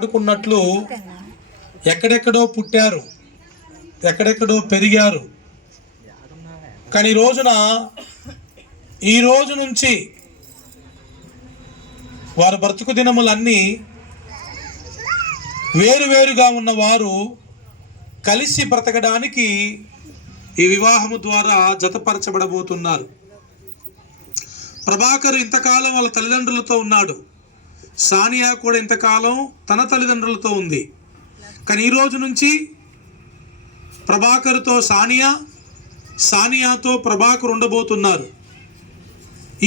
అనుకున్నట్లు ఎక్కడెక్కడో పుట్టారు, ఎక్కడెక్కడో పెరిగారు. కానీ ఈ రోజు నుంచి వారి బ్రతుకు దినములన్నీ వేరువేరుగా ఉన్నవారు కలిసి బ్రతకడానికి ఈ వివాహము ద్వారా జతపరచబడబోతున్నారు. ప్రభాకర్ ఇంతకాలం వాళ్ళ తల్లిదండ్రులతో ఉన్నాడు, సానియా కూడా ఇంతకాలం తన తల్లిదండ్రులతో ఉంది. కానీ ఈ రోజు నుంచి ప్రభాకర్తో సానియా, సానియాతో ప్రభాకర్ ఉండబోతున్నారు.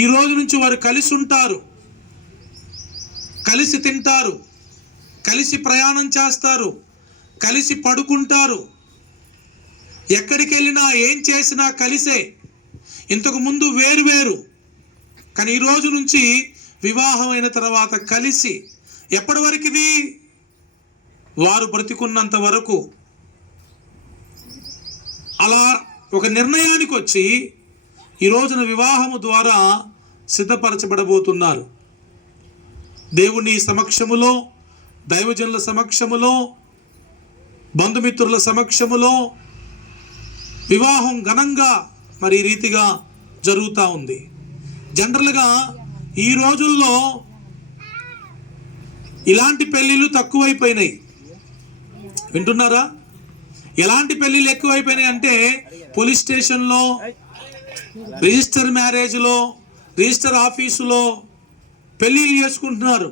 ఈ రోజు నుంచి వారు కలిసి ఉంటారు, కలిసి తింటారు, కలిసి ప్రయాణం చేస్తారు, కలిసి పడుకుంటారు. ఎక్కడికి వెళ్ళినా ఏం చేసినా కలిసే. ఇంతకు ముందు వేరు, కానీ ఈ రోజు నుంచి వివాహం అయిన తర్వాత కలిసి. ఎప్పటి వరకు ఇది? వారు బ్రతికున్నంత వరకు. అలా ఒక నిర్ణయానికి వచ్చి ఈ రోజున వివాహము ద్వారా సిద్ధపరచబడబోతున్నారు. దేవుని సమక్షములో, దైవజనుల సమక్షములో, బంధుమిత్రుల సమక్షములో వివాహం ఘనంగా మరి ఈ రీతిగా జరుగుతూ ఉంది. జనరల్గా ఈ రోజుల్లో ఇలాంటి పెళ్ళిళ్ళు తక్కువైపోయినాయి. వింటున్నారా? ఎలాంటి పెళ్ళిళ్ళు ఎక్కువైపోయినాయి అంటే పోలీస్ స్టేషన్లో, రిజిస్టర్ మ్యారేజ్లో, రిజిస్టర్ ఆఫీసులో పెళ్ళిళ్ళు చేసుకుంటున్నారు.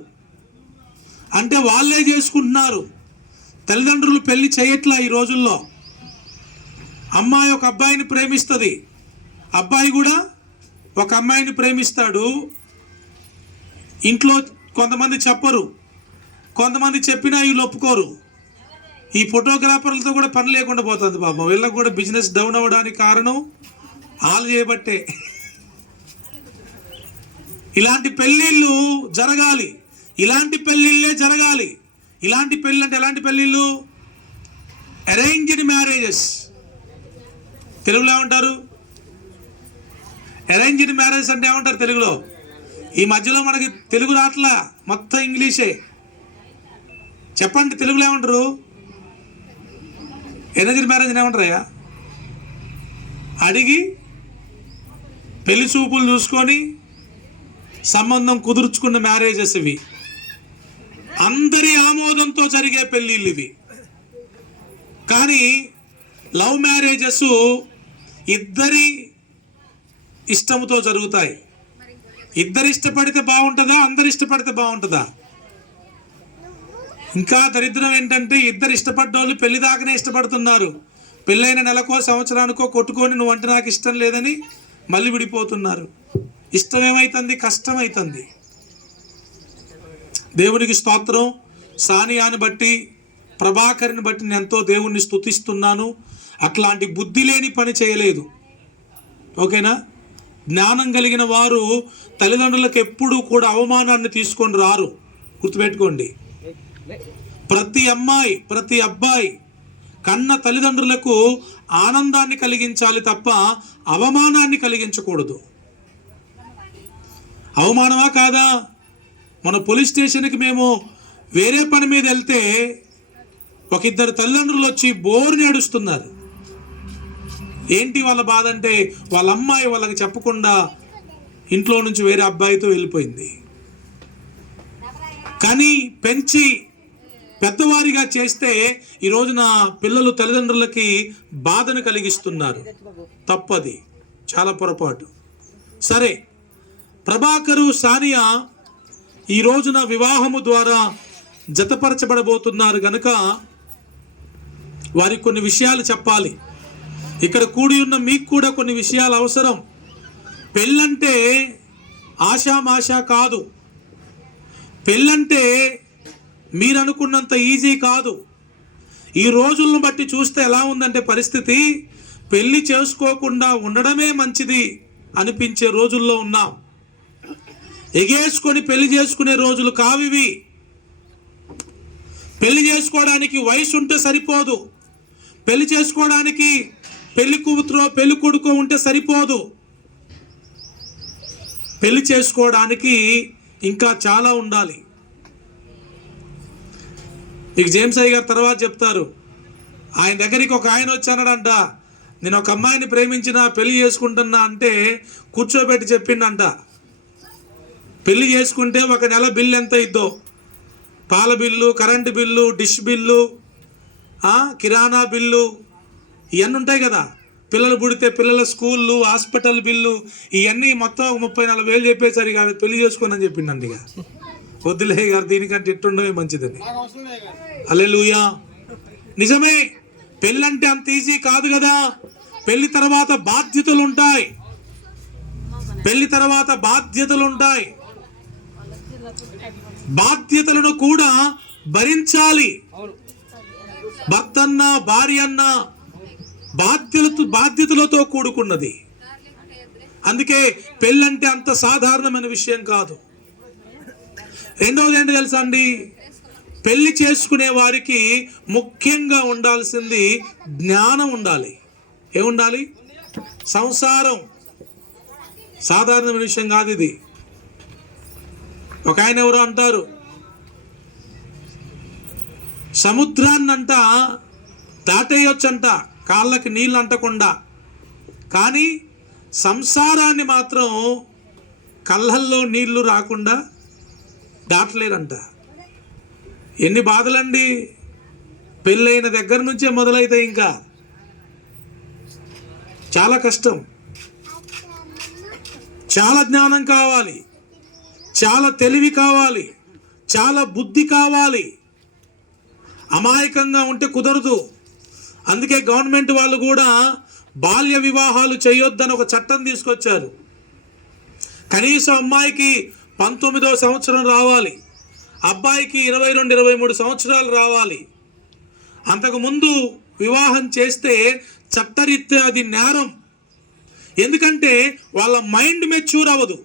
అంటే వాళ్ళే చేసుకుంటున్నారు, తల్లిదండ్రులు పెళ్లి చేయట్లా. ఈ రోజుల్లో అమ్మాయి ఒక అబ్బాయిని ప్రేమిస్తుంది, అబ్బాయి కూడా ఒక అమ్మాయిని ప్రేమిస్తాడు. ఇంట్లో కొంతమంది చెప్పరు, కొంతమంది చెప్పినా వీళ్ళు ఒప్పుకోరు. ఈ ఫోటోగ్రాఫర్లతో కూడా పని లేకుండా పోతుంది పాపం. వీళ్ళకి కూడా బిజినెస్ డౌన్ అవ్వడానికి కారణం వాళ్ళు చేయబట్టే. ఇలాంటి పెళ్ళిళ్ళు జరగాలి, ఇలాంటి పెళ్ళిళ్ళే జరగాలి. ఇలాంటి పెళ్ళి అంటే ఎలాంటి పెళ్ళిళ్ళు? Arranged marriages. తెలుగులో ఏమంటారు? అరేంజ్డ్ మ్యారేజ్ అంటే ఏమంటారు తెలుగులో? ఈ మధ్యలో మనకి తెలుగు రాట్లా, మొత్తం ఇంగ్లీషే. చెప్పండి తెలుగులో ఏమంటారు? అరేంజ్డ్ మ్యారేజ్ ఏమంటారయ్యా? అడిగి పెళ్లి చూపులు చూసుకొని సంబంధం కుదుర్చుకున్న మ్యారేజెస్ ఇవి. అందరి ఆమోదంతో జరిగే పెళ్ళిళ్ళు ఇవి. కానీ లవ్ మ్యారేజెస్ ఇద్దరి ఇష్టంతో జరుగుతాయి. ఇద్దరు ఇష్టపడితే బాగుంటుందా? అందరు ఇష్టపడితే బాగుంటుందా? ఇంకా దరిద్రం ఏంటంటే ఇద్దరు ఇష్టపడ్డోళ్ళు పెళ్లి దాకానే ఇష్టపడుతున్నారు. పెళ్ళైన నెలకో సంవత్సరానికో కొట్టుకొని నువ్వంటే నాకు ఇష్టం లేదని మళ్ళీ విడిపోతున్నారు. ఇష్టం ఏమవుతుంది? కష్టమవుతుంది. దేవునికి స్తోత్రం. సానియాని బట్టి, ప్రభాకర్ని బట్టి నేను ఎంతో దేవుణ్ణి స్తుతిస్తున్నాను. అట్లాంటి బుద్ధి లేని పని చేయలేదు. ఓకేనా? జ్ఞానం కలిగిన వారు తల్లిదండ్రులకు ఎప్పుడూ కూడా అవమానాన్ని తీసుకొని రారు. గుర్తుపెట్టుకోండి. ప్రతి అమ్మాయి, ప్రతి అబ్బాయి కన్న తల్లిదండ్రులకు ఆనందాన్ని కలిగించాలి తప్ప అవమానాన్ని కలిగించకూడదు. అవమానమా కాదా? మన పోలీస్ స్టేషన్కి మేము వేరే పని మీద వెళ్తే ఒక ఇద్దరు తల్లిదండ్రులు వచ్చి బోర్ని ఏడుస్తున్నారు. ఏంటి వాళ్ళ బాధ అంటే వాళ్ళ అమ్మాయి వాళ్ళకి చెప్పకుండా ఇంట్లో నుంచి వేరే అబ్బాయితో వెళ్ళిపోయింది. కానీ పెంచి పెద్దవారిగా చేస్తే ఈ రోజున పిల్లలు తల్లిదండ్రులకి బాధను కలిగిస్తున్నారు. తప్పది, చాలా పొరపాటు. సరే, ప్రభాకరు, సానియా ఈ రోజున వివాహము ద్వారా జతపరచబడబోతున్నారు గనుక వారికి కొన్ని విషయాలు చెప్పాలి. ఇక్కడ కూడి ఉన్న మీకు కూడా కొన్ని విషయాలు అవసరం. పెళ్ళంటే ఆషామాషా కాదు. పెళ్ళంటే మీరు అనుకున్నంత ఈజీ కాదు. ఈ రోజులను బట్టి చూస్తే ఎలా ఉందంటే పరిస్థితి, పెళ్ళి చేసుకోకుండా ఉండడమే మంచిది అనిపించే రోజుల్లో ఉన్నాం. ఎగేసుకొని పెళ్లి చేసుకునే రోజులు కావివి. పెళ్లి చేసుకోవడానికి వయసు ఉంటే సరిపోదు. పెళ్లి చేసుకోవడానికి పెళ్లి కూతురో పెళ్లి కొడుకో ఉంటే సరిపోదు. పెళ్లి చేసుకోవడానికి ఇంకా చాలా ఉండాలి. మీకు జేమ్స్ అయ్య గారు తర్వాత చెప్తారు. ఆయన దగ్గరికి ఒక ఆయన వచ్చానడంట, నేను ఒక అమ్మాయిని ప్రేమించిన, పెళ్లి చేసుకుంటున్నా అంటే కూర్చోబెట్టి చెప్పిండంట, పెళ్లి చేసుకుంటే ఒక నెల బిల్లు ఎంత ఇద్దో, పాల bill, current bill, dish bill, కిరాణా బిల్లు, ఇవన్నీ ఉంటాయి కదా. పిల్లలు పుడితే పిల్లల స్కూళ్ళు, హాస్పిటల్ బిల్లు, ఇవన్నీ మొత్తం 30-40 చెప్పేసరి కాదు, పెళ్లి చేసుకోనని చెప్పిండండి. ఇక వద్దులే గారు, దీనికంటే ఇట్టుండమే మంచిదని. హల్లెలూయా. నిజమే, పెళ్ళంటే అంత ఈజీ కాదు కదా. పెళ్లి తర్వాత బాధ్యతలు ఉంటాయి, పెళ్లి తర్వాత బాధ్యతలు ఉంటాయి. బాధ్యతలను కూడా భరించాలి. భర్త అన్న, భార్య అన్న బాధ్యతలతో కూడుకున్నది. అందుకే పెళ్ళంటే అంత సాధారణమైన విషయం కాదు. రెండవది ఏంటి తెలుసా అండి, పెళ్లి చేసుకునే వారికి ముఖ్యంగా ఉండాల్సింది జ్ఞానం ఉండాలి. ఏముండాలి? సంసారం సాధారణమైన విషయం కాదు ఇది. ఒక ఆయన ఎవరో అంటారు, సముద్రాన్నంట దాటేయొచ్చంట కాళ్ళకి నీళ్ళు అంటకుండా, కానీ సంసారాన్ని మాత్రం కళ్ళల్లో నీళ్లు రాకుండా దాటలేరంట. ఎన్ని బాధలండి. పెళ్ళైన దగ్గర నుంచే మొదలైతాయి. ఇంకా చాలా కష్టం. చాలా జ్ఞానం కావాలి, చాలా తెలివి కావాలి, చాలా బుద్ధి కావాలి. అమాయకంగా ఉంటే కుదరదు. అందుకే గవర్నమెంట్ వాళ్ళు కూడా బాల్య వివాహాలు చేయొద్దని ఒక చట్టం తీసుకొచ్చారు. కనీసం అమ్మాయికి 19వ సంవత్సరం రావాలి, అబ్బాయికి 22-23 సంవత్సరాలు రావాలి. అంతకుముందు వివాహం చేస్తే చట్టరీత్యా అది నేరం. ఎందుకంటే వాళ్ళ మైండ్ మెచ్యూర్ అవ్వదు.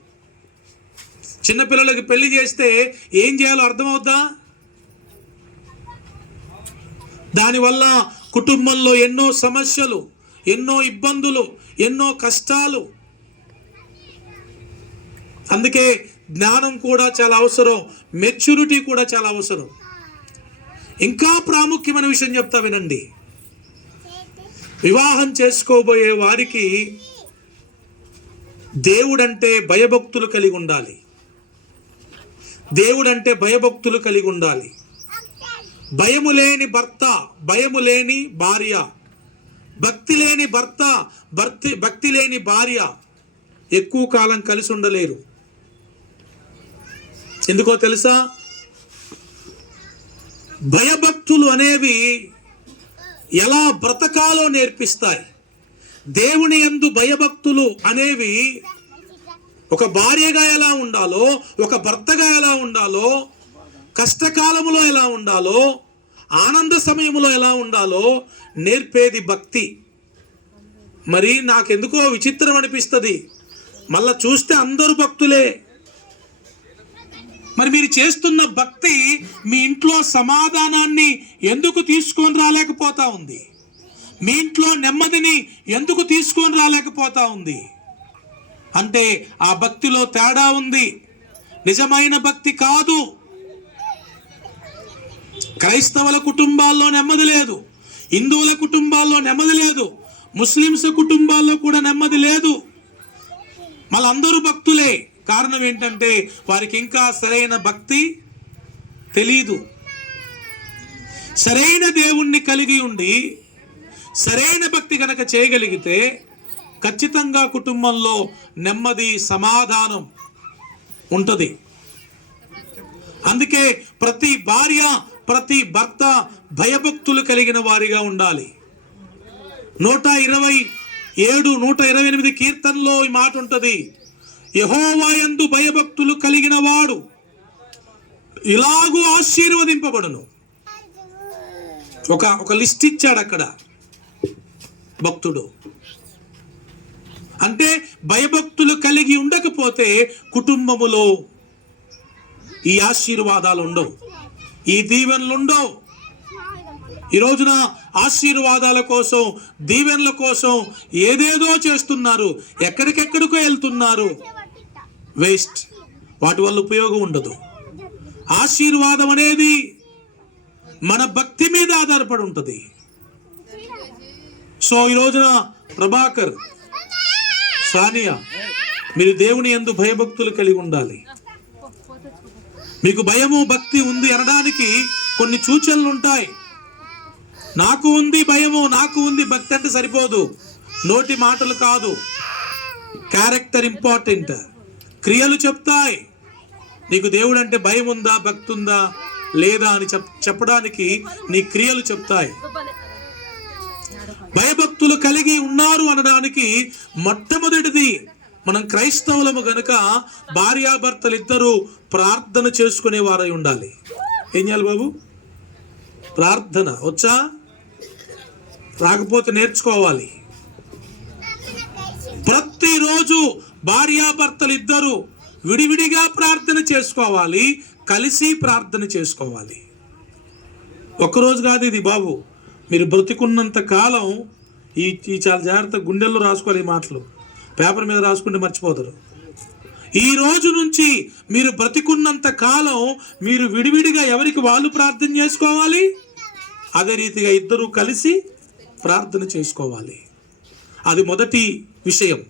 చిన్నపిల్లలకి పెళ్లి చేస్తే ఏం చేయాలో అర్థమవుద్దా? దానివల్ల కుటుంబంలో ఎన్నో సమస్యలు, ఎన్నో ఇబ్బందులు, ఎన్నో కష్టాలు. అందుకే జ్ఞానం కూడా చాలా అవసరం, మెచ్యూరిటీ కూడా చాలా అవసరం. ఇంకా ప్రాముఖ్యమైన విషయం చెప్తా వినండి. వివాహం చేసుకోబోయే వారికి దేవుడంటే భయభక్తులు కలిగి ఉండాలి. దేవుడంటే భయభక్తులు కలిగి ఉండాలి. భయము లేని భర్త, భయము లేని భార్య, భక్తి లేని భర్త, భక్తి లేని భార్య ఎక్కువ కాలం కలిసి ఉండలేరు. ఎందుకో తెలుసా? భయభక్తులు అనేవి ఎలా బ్రతకాలో నేర్పిస్తాయి. దేవుని యందు భయభక్తులు అనేవి ఒక భార్యగా ఎలా ఉండాలో, ఒక భర్తగా ఎలా ఉండాలో, కష్టకాలంలో ఎలా ఉండాలో, ఆనంద సమయంలో ఎలా ఉండాలో నేర్పేది భక్తి. మరి నాకెందుకో విచిత్రం అనిపిస్తుంది, మళ్ళా చూస్తే అందరూ భక్తులే. మరి మీరు చేస్తున్న భక్తి మీ ఇంట్లో సమాధానాన్ని ఎందుకు తీసుకొని రాలేకపోతా ఉంది? మీ ఇంట్లో నెమ్మదిని ఎందుకు తీసుకొని రాలేకపోతా ఉంది? అంటే ఆ భక్తిలో తేడా ఉంది, నిజమైన భక్తి కాదు. క్రైస్తవుల కుటుంబాల్లో నెమ్మది లేదు, హిందువుల కుటుంబాల్లో నెమ్మది లేదు, ముస్లిమ్స్ కుటుంబాల్లో కూడా నెమ్మది లేదు. మళ్ళీ అందరూ భక్తులే. కారణం ఏంటంటే వారికి ఇంకా సరైన భక్తి తెలీదు. సరైన దేవుణ్ణి కలిగి ఉండి సరైన భక్తి కనుక చేయగలిగితే ఖచ్చితంగా కుటుంబంలో నెమ్మది, సమాధానం ఉంటుంది. అందుకే ప్రతి భార్య, ప్రతి భర్త భయభక్తులు కలిగిన వారిగా ఉండాలి. 127, 128 కీర్తనలో ఈ మాట ఉంటుంది, యెహోవా యందు భయభక్తులు కలిగిన వాడు ఇలాగూ ఆశీర్వదింపబడును. ఒక లిస్ట్ ఇచ్చాడు అక్కడ భక్తుడు. అంటే భయభక్తులు కలిగి ఉండకపోతే కుటుంబములో ఈ ఆశీర్వాదాలు ఉండవు, ఈ దీవెనలు ఉండవు. ఈ రోజున ఆశీర్వాదాల కోసం, దీవెనల కోసం ఏదేదో చేస్తున్నారు, ఎక్కడికెక్కడికో వెళ్తున్నారు. వేస్ట్. వాటి వల్ల ఉపయోగం ఉండదు. ఆశీర్వాదం అనేది మన భక్తి మీద ఆధారపడి ఉంటుంది. సో ఈ రోజున ప్రభాకర్, సానియా, మీరు దేవుని యందు భయభక్తులు కలిగి ఉండాలి. మీకు భయము భక్తి ఉంది అనడానికి కొన్ని సూచనలు ఉంటాయి. నాకు ఉంది భయము, నాకు ఉంది భక్తి అంటే సరిపోదు. నోటి మాటలు కాదు, క్యారెక్టర్ ఇంపార్టెంట్. క్రియలు చెప్తాయి నీకు దేవుడు అంటే భయం ఉందా, భక్తి ఉందా లేదా అని చెప్పడానికి నీ క్రియలు చెప్తాయి. భయభక్తులు కలిగి ఉన్నారు అనడానికి మొట్టమొదటిది, మనం క్రైస్తవులము గనుక భార్యాభర్తలు ఇద్దరు ప్రార్థన చేసుకునే వారై ఉండాలి. ఏం చేయాలి బాబు? ప్రార్థన వచ్చా? రాకపోతే నేర్చుకోవాలి. ప్రతిరోజు భార్యాభర్తలు ఇద్దరు విడివిడిగా ప్రార్థన చేసుకోవాలి, కలిసి ప్రార్థన చేసుకోవాలి. ఒక్కరోజు కాదు ఇది బాబు, మీరు బ్రతికున్నంత కాలం ఈ చాలా జాగ్రత్త గుండెల్లో రాసుకోవాలి. ఈ మాటలు పేపర్ మీద రాసుకుంటే మర్చిపోతారు. ఈ రోజు నుంచి మీరు బ్రతికున్నంత కాలం మీరు విడివిడిగా ఎవరికి వాళ్ళు ప్రార్థన చేసుకోవాలి, అదే రీతిగా ఇద్దరు కలిసి ప్రార్థన చేసుకోవాలి. అది మొదటి విషయం.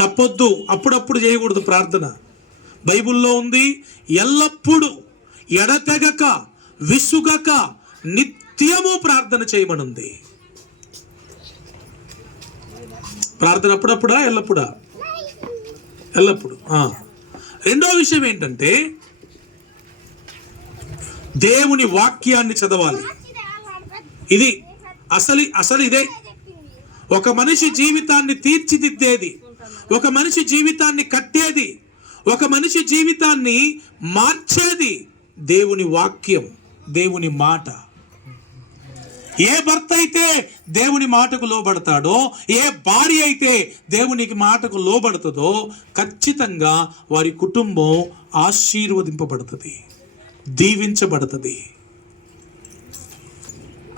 తప్పొద్దు, అప్పుడప్పుడు చేయకూడదు ప్రార్థన. బైబిల్లో ఉంది, ఎల్లప్పుడూ ఎడతెగక విసుగక నిత్యము ప్రార్థన చేయమనుంది. ప్రార్థన అప్పుడప్పుడా ఎల్లప్పుడా? ఎల్లప్పుడు. రెండో విషయం ఏంటంటే దేవుని వాక్యాన్ని చదవాలి. ఇది అసలు ఇదే ఒక మనిషి జీవితాన్ని తీర్చిదిద్దేది, ఒక మనిషి జీవితాన్ని కట్టేది, ఒక మనిషి జీవితాన్ని మార్చేది దేవుని వాక్యం, దేవుని మాట. ఏ భర్త అయితే దేవుని మాటకు లోబడతాడో, ఏ భార్య అయితే దేవునికి మాటకు లోబడుతుందో ఖచ్చితంగా వారి కుటుంబం ఆశీర్వదింపబడుతుంది, దీవించబడుతుంది.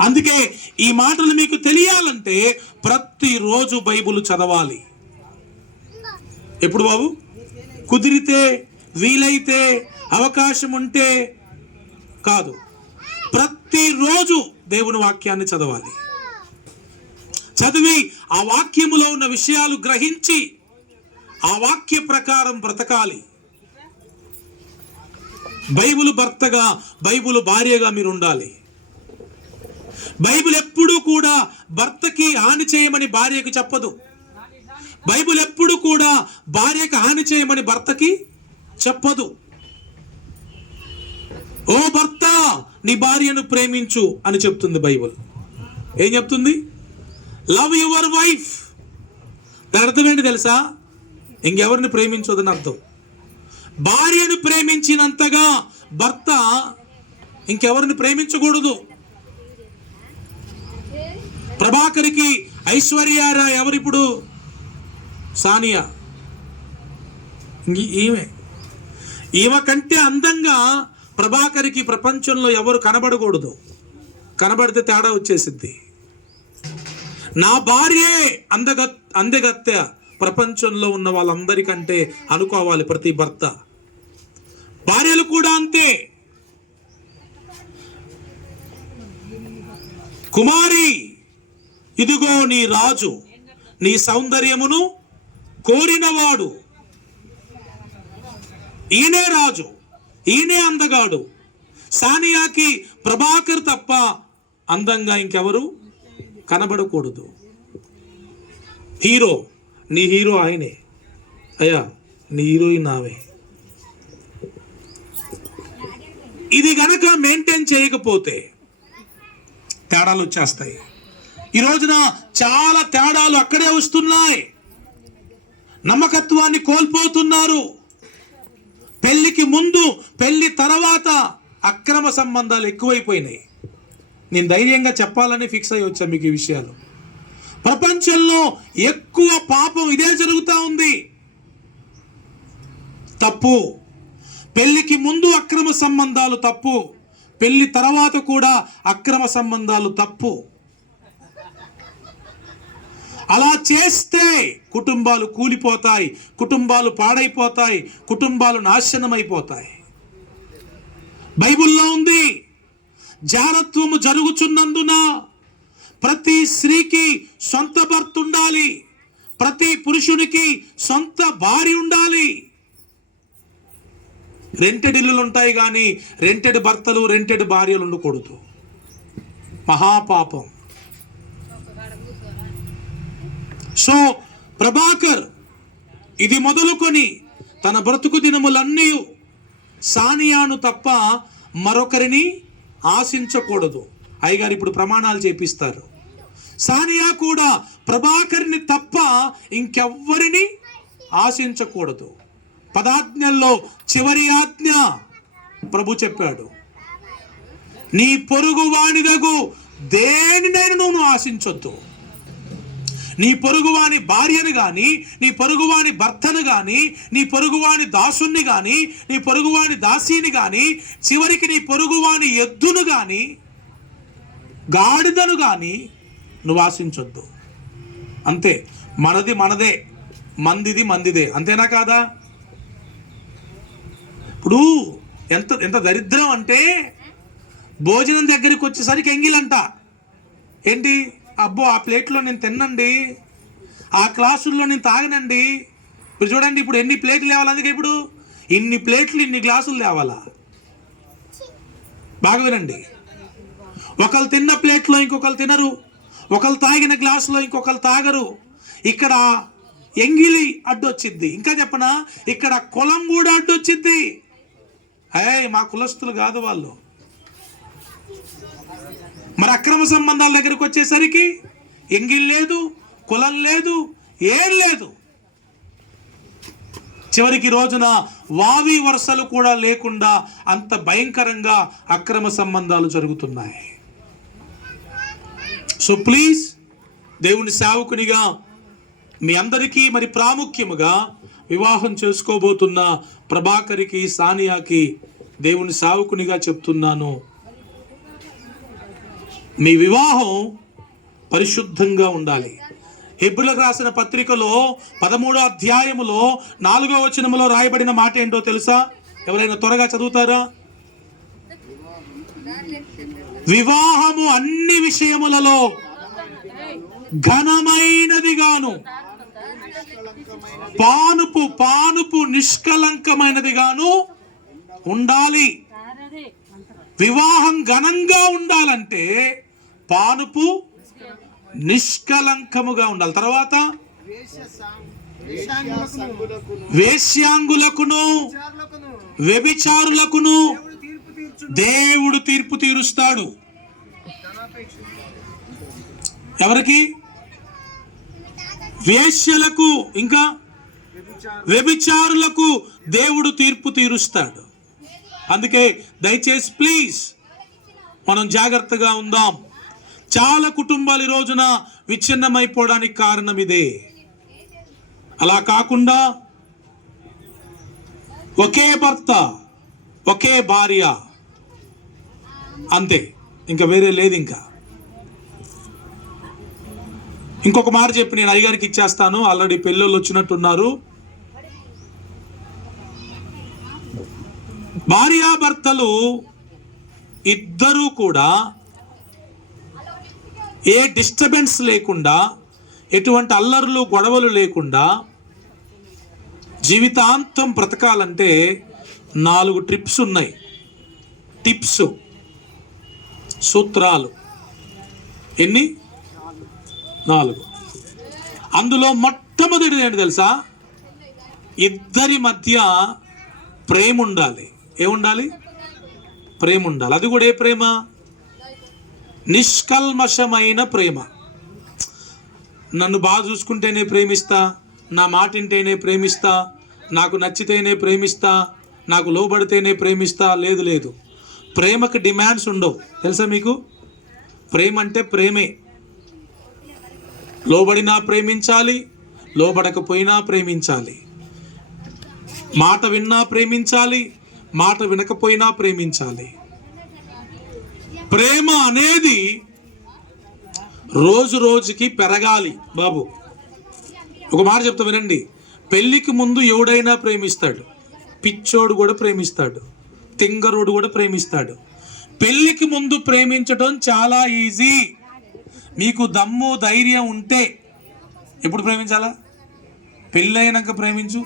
అందుకే ఈ మాటలు మీకు తెలియాలంటే ప్రతిరోజు బైబిల్ చదవాలి. ఎప్పుడు బాబు? కుదిరితే, వీలైతే, అవకాశం ఉంటే కాదు, ప్రతిరోజు దేవుని వాక్యాన్ని చదవాలి. చదివి ఆ వాక్యములో ఉన్న విషయాలు గ్రహించి ఆ వాక్య ప్రకారం బ్రతకాలి. బైబిల్ భర్తగా, బైబిల్ భార్యగా మీరు ఉండాలి. బైబిల్ ఎప్పుడూ కూడా భర్తకి హాని చేయమని భార్యకు చెప్పదు. బైబిల్ ఎప్పుడు కూడా భార్యకు హాని చేయమని భర్తకి చెప్పదు. ఓ భర్త, నీ భార్యను ప్రేమించు అని చెప్తుంది బైబిల్. ఏం చెప్తుంది? Love your wife. దాని అర్థం ఏంటి తెలుసా? ఇంకెవరిని ప్రేమించొద్దని అర్థం. భార్యను ప్రేమించినంతగా భర్త ఇంకెవరిని ప్రేమించకూడదు. ప్రభాకర్కి ఐశ్వర్యారాయ్ ఎవరిప్పుడు? సానియా. ఈమె కంటే అందంగా ప్రభాకర్కి ప్రపంచంలో ఎవరు కనబడకూడదు. కనబడితే తేడా వచ్చేసిద్ది. నా భార్యే అందగత్తె ప్రపంచంలో ఉన్న వాళ్ళందరికంటే అనుకోవాలి ప్రతి భర్త. భార్యలు కూడా అంతే. కుమారి, ఇదిగో నీ రాజు, నీ సౌందర్యమును కోరినవాడు. ఈయనే రాజు, ఈయనే అందగాడు. సానియాకి ప్రభాకర్ తప్ప అందంగా ఇంకెవరు కనబడకూడదు. హీరో, నీ హీరో ఆయనే. అయ్యా, నీ హీరోయిన్ నావే. ఇది గనక మెయింటైన్ చేయకపోతే తేడాలు వచ్చేస్తాయి. ఈ రోజున చాలా తేడాలు అక్కడే వస్తున్నాయి. నమ్మకత్వాన్ని కోల్పోతున్నారు. పెళ్లికి ముందు, పెళ్లి తర్వాత అక్రమ సంబంధాలు ఎక్కువైపోయినాయి. నేను ధైర్యంగా చెప్పాలని ఫిక్స్ అయ్యి వచ్చా మీకు ఈ విషయాలు. ప్రపంచంలో ఎక్కువ పాపం ఇదే జరుగుతూ ఉంది. తప్పు. పెళ్లికి ముందు అక్రమ సంబంధాలు తప్పు, పెళ్లి తర్వాత కూడా అక్రమ సంబంధాలు తప్పు. అలా చేస్తే కుటుంబాలు కూలిపోతాయి, కుటుంబాలు పాడైపోతాయి, కుటుంబాలు నాశనమైపోతాయి. బైబిల్లో ఉంది, జారత్వము జరుగుచున్నందున ప్రతి స్త్రీకి సొంత భర్త ఉండాలి, ప్రతి పురుషునికి సొంత భార్య ఉండాలి. రెంటెడ్ ఇల్లులు ఉంటాయి కానీ రెంటెడ్ భర్తలు రెంటెడ్ భార్యలు ఉండకూడదు. మహాపాపం. సో ప్రభాకర్ ఇది మొదలుకొని తన బ్రతుకు దినములన్నీ సానియాను తప్ప మరొకరిని ఆశించకూడదు. అయ్యగారు ఇప్పుడు ప్రమాణాలు చేపిస్తారు. సానియా కూడా ప్రభాకర్ని తప్ప ఇంకెవ్వరిని ఆశించకూడదు. 10 ఆజ్ఞల్లో చివరి ఆజ్ఞ ప్రభు చెప్పాడు, నీ పొరుగు వానిదగు దేనినైనా నువ్వు ఆశించొద్దు. నీ పొరుగువాని భార్యను కానీ, నీ పొరుగువాని భర్తను కానీ, నీ పొరుగువాని దాసుని కానీ, నీ పొరుగువాని దాసీని కానీ, చివరికి నీ పొరుగువాని ఎద్దును కానీ గాడిదను కానీ నువ్వు ఆశించొద్దు. అంతే. మనది మనదే, మందిది మందిదే. అంతేనా కాదా? ఇప్పుడు ఎంత ఎంత దరిద్రం అంటే భోజనం దగ్గరికి వచ్చేసరికి ఎంగిలంట. ఏంటి? అబ్బో ఆ ప్లేట్లో నేను తిన్నండి, ఆ గ్లాసుల్లో నేను తాగనండి. ఇప్పుడు చూడండి, ఇప్పుడు ఎన్ని ప్లేట్లు తేవాలి? అందుకే ఇప్పుడు ఇన్ని ప్లేట్లు ఇన్ని గ్లాసులు తేవాలా? బాగా వినండి. ఒకరు తిన్న ప్లేట్లో ఇంకొకరు తినరు, ఒకరు తాగిన గ్లాసులో ఇంకొకరు తాగరు. ఇక్కడ ఎంగిలి అడ్డొచ్చిద్ది. ఇంకా చెప్పనా, ఇక్కడ కులం కూడా అడ్డొచ్చిద్ది. మా కులస్తులు కాదు వాళ్ళు. మరి అక్రమ సంబంధాల దగ్గరికి వచ్చేసరికి ఎంగిల్ లేదు, కులం లేదు, ఏం లేదు. చివరికి రోజున వావి వరుసలు కూడా లేకుండా అంత భయంకరంగా అక్రమ సంబంధాలు జరుగుతున్నాయి. సో ప్లీజ్, దేవుని సేవకునిగా మీ అందరికీ మరి ప్రాముఖ్యముగా వివాహం చేసుకోబోతున్న ప్రభాకర్కి, సానియాకి దేవుని సేవకునిగా చెప్తున్నాను, మీ వివాహం పరిశుద్ధంగా ఉండాలి. హెబ్రీయులకు రాసిన పత్రికలో 13వ అధ్యాయములో 4వ వచనములో రాయబడిన మాట ఏంటో తెలుసా? ఎవరైనా త్వరగా చదువుతారా? వివాహము అన్ని విషయములలో ఘనమైనదిగాను పానుపు నిష్కలంకమైనదిగాను ఉండాలి. వివాహం ఘనంగా ఉండాలంటే పానుపు నిష్కలంకముగా ఉండాలి. తర్వాత వేశ్యాంగులకును వ్యభిచారులకును దేవుడు తీర్పు తీరుస్తాడు. ఎవరికి? వేశ్యలకు ఇంకా వ్యభిచారులకు దేవుడు తీర్పు తీరుస్తాడు. అందుకే దయచేసి ప్లీజ్ మనం జాగ్రత్తగా ఉందాం. చాలా కుటుంబాలు ఈ రోజున విచ్ఛిన్నమైపోవడానికి కారణం ఇదే. అలా కాకుండా ఒకే భర్త, ఒకే భార్య, అంతే, ఇంకా వేరే లేదు. ఇంకా ఇంకొక మాట చెప్పి నేను అయ్యగారికి ఇచ్చేస్తాను. ఆల్రెడీ పెళ్ళోళ్ళు వచ్చినట్టున్నారు. భార్యాభర్తలు ఇద్దరూ కూడా ఏ డిస్టర్బెన్స్ లేకుండా, ఎటువంటి అల్లర్లు గొడవలు లేకుండా జీవితాంతం బ్రతకాలంటే 4 ట్రిప్స్ ఉన్నాయి. టిప్స్, సూత్రాలు. ఎన్ని? 4. అందులో మొట్టమొదటిది ఏంటి తెలుసా? ఇద్దరి మధ్య ప్రేమ ఉండాలి. ఏముండాలి? ప్రేమ ఉండాలి. అది కూడా ఏ ప్రేమ? నిష్కల్మషమైన ప్రేమ. నన్ను బాగా చూసుకుంటేనే ప్రేమిస్తా, నా మాట వింటేనే ప్రేమిస్తా, నాకు నచ్చితేనే ప్రేమిస్తా, నాకు లోబడితేనే ప్రేమిస్తా. లేదు లేదు, ప్రేమకు డిమాండ్స్ ఉండవు. తెలుసా మీకు? ప్రేమ అంటే ప్రేమే. లోబడినా ప్రేమించాలి, లోబడకపోయినా ప్రేమించాలి. మాట విన్నా ప్రేమించాలి, మాట వినకపోయినా ప్రేమించాలి. ప్రేమ అనేది రోజు రోజుకి పెరగాలి బాబు. ఒక మాట చెప్తా వినండి. పెళ్ళికి ముందు ఎవడైనా ప్రేమిస్తాడు, పిచ్చోడు కూడా ప్రేమిస్తాడు, తింగరోడు కూడా ప్రేమిస్తాడు. పెళ్ళికి ముందు ప్రేమించడం చాలా ఈజీ. మీకు దమ్ము ధైర్యం ఉంటే ఎప్పుడు ప్రేమించాలా? పెళ్ళైనాక ప్రేమించు.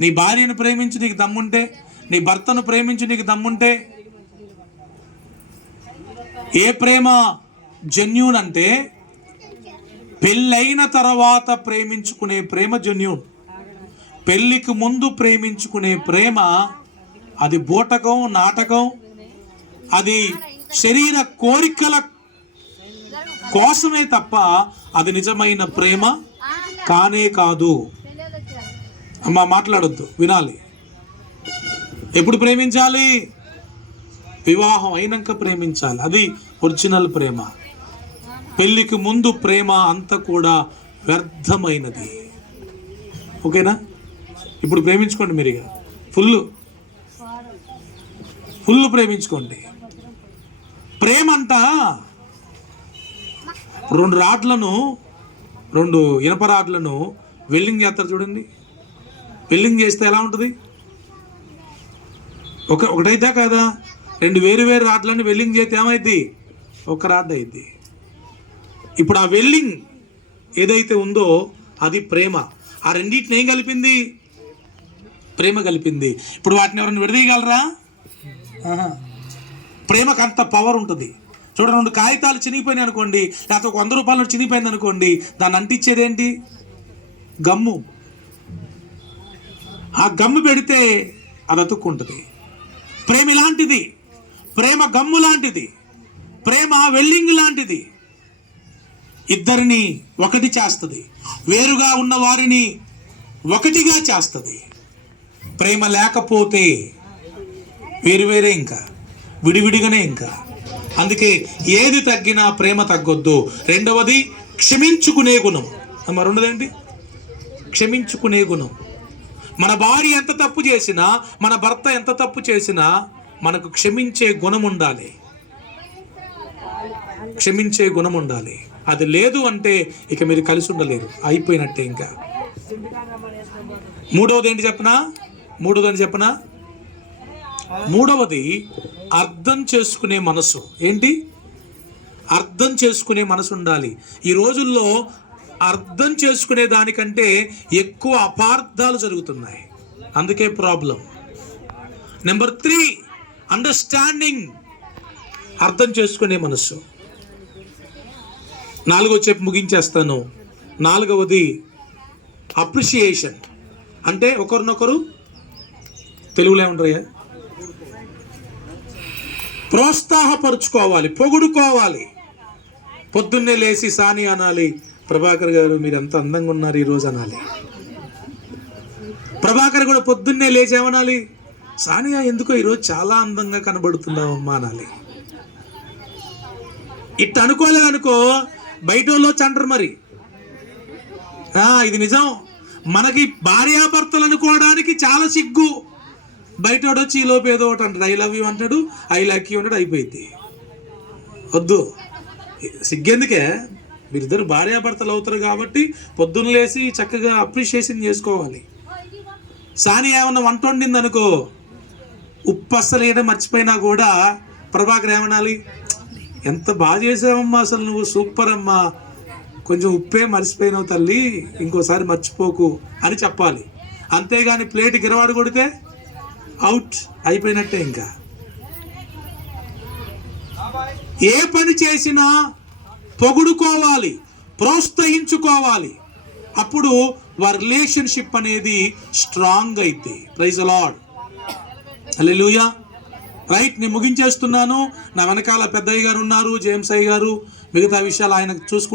నీ భార్యను ప్రేమించు నీకు దమ్ముంటే, నీ భర్తను ప్రేమించు నీకు దమ్ముంటే. ఏ ప్రేమ జెన్యూన్ అంటే పెళ్ళైన తర్వాత ప్రేమించుకునే ప్రేమ జెన్యూన్. పెళ్ళికి ముందు ప్రేమించుకునే ప్రేమ అది బూటకం, నాటకం, అది శరీర కోరికల కోసమే తప్ప అది నిజమైన ప్రేమ కానే కాదు. అమ్మా మాట్లాడొద్దు, వినాలి. ఎప్పుడు ప్రేమించాలి? వివాహం అయినాక ప్రేమించాలి. అది ఒరిజినల్ ప్రేమ. పెళ్ళికి ముందు ప్రేమ అంతా కూడా వ్యర్థమైనది. ఓకేనా? ఇప్పుడు ప్రేమించుకోండి. మీరు ఇక ఫుల్ ప్రేమించుకోండి. ప్రేమ అంట 2 రాడ్లను, 2 ఇనప రాడ్లను వెల్డింగ్ చేస్తారు చూడండి. వెల్డింగ్ చేస్తే ఎలా ఉంటుంది? ఒకటైతే కదా, 2 వేరు రాడ్లను వెల్డింగ్ చేస్తే ఏమైంది? ఒక రాడ్ అయింది. ఇప్పుడు ఆ వెల్డింగ్ ఏదైతే ఉందో అది ప్రేమ. ఆ రెండింటిని ఏం కలిపింది? ప్రేమ కలిపింది. ఇప్పుడు వాటిని ఎవరైనా విడదీయగలరా? ప్రేమకు అంత పవర్ ఉంటుంది. చూడండి, 2 కాగితాలు చినిగిపోయినాయి అనుకోండి, లేకపోతే 100 రూపాయలు చినిగిపోయింది అనుకోండి, దాన్ని అంటించేది ఏంటి? గమ్ము. ఆ గమ్ము పెడితే అది అతుక్కుంటుంది. ప్రేమ ఇలాంటిది. ప్రేమ గమ్ము లాంటిది. ప్రేమ వెల్డింగ్ లాంటిది. ఇద్దరిని ఒకటి చేస్తుంది. వేరుగా ఉన్న వారిని ఒకటిగా చేస్తుంది. ప్రేమ లేకపోతే వేరువేరే, ఇంకా విడివిడిగానే. ఇంకా అందుకే ఏది తగ్గినా ప్రేమ తగ్గొద్దు. రెండవది క్షమించుకునే గుణం. రెండోదేంటి? క్షమించుకునే గుణం. మన భార్య ఎంత తప్పు చేసినా, మన భర్త ఎంత తప్పు చేసినా మనకు క్షమించే గుణం ఉండాలి. క్షమించే గుణం ఉండాలి. అది లేదు అంటే ఇక మీరు కలిసి ఉండలేరు, అయిపోయినట్టే. ఇంకా మూడవది ఏంటి చెప్పనా? మూడవది అర్థం చేసుకునే మనసు. ఏంటి? అర్థం చేసుకునే మనసు ఉండాలి. ఈ రోజుల్లో అర్థం చేసుకునే దానికంటే ఎక్కువ అపార్థాలు జరుగుతున్నాయి. అందుకే ప్రాబ్లం. Number 3 understanding. అర్థం చేసుకునే మనసు. 4వది చెప్పి ముగించేస్తాను. 4వది అప్రిషియేషన్. అంటే ఒకరినొకరు తెలుగులో ఏమంటారయ్యా? ప్రోత్సాహపరుచుకోవాలి, పొగుడుకోవాలి. పొద్దున్నే లేచి సాని అనాలి, ప్రభాకర్ గారు మీరు ఎంత అందంగా ఉన్నారు ఈరోజు అనాలి. ప్రభాకర్ కూడా పొద్దున్నే లేచి ఏమనాలి? సానియా ఎందుకో ఈరోజు చాలా అందంగా కనబడుతున్నావమ్మా అనాలి. ఇట్ట అనుకోలేదనుకో బయట వాళ్ళు చండ్రు. మరి ఇది నిజం. మనకి భార్యాభర్తలు అనుకోవడానికి చాలా సిగ్గు. బయట వచ్చి ఈ లోపు ఏదో ఒకటి అంటాడు, ఐ లవ్ యూ అంటాడు, ఐ లైక్ యూ అంటాడు, అయిపోయింది. వద్దు, సిగ్గెందుకే? మీరిద్దరు భార్యాభర్తలు అవుతారు కాబట్టి పొద్దున్న లేసి చక్కగా అప్రిషియేషన్ చేసుకోవాలి. సాని ఏమన్నా వంట వండింది అనుకో, ఉప్పు అస్సలు వేయడం మర్చిపోయినా కూడా ప్రభాకర్ ఏమనాలి? ఎంత బాగా చేసావమ్మా, అసలు నువ్వు సూపర్ అమ్మా, కొంచెం ఉప్పే మర్చిపోయినావు తల్లి, ఇంకోసారి మర్చిపోకు అని చెప్పాలి. అంతేగాని ప్లేట్ గిరవాడు కొడితే అవుట్, అయిపోయినట్టే. ఇంకా ఏ పని చేసినా పొగుడుకోవాలి, ప్రోత్సహించుకోవాలి. అప్పుడు వారి రిలేషన్షిప్ అనేది స్ట్రాంగ్ అయితే. Praise the Lord, hallelujah. Right, నేను ముగించేస్తున్నాను. నా వెనకాల పెద్దయ్య గారు ఉన్నారు, జేమ్స్ అయ్య గారు. మిగతా విషయాలు ఆయన చూసుకుంటారు.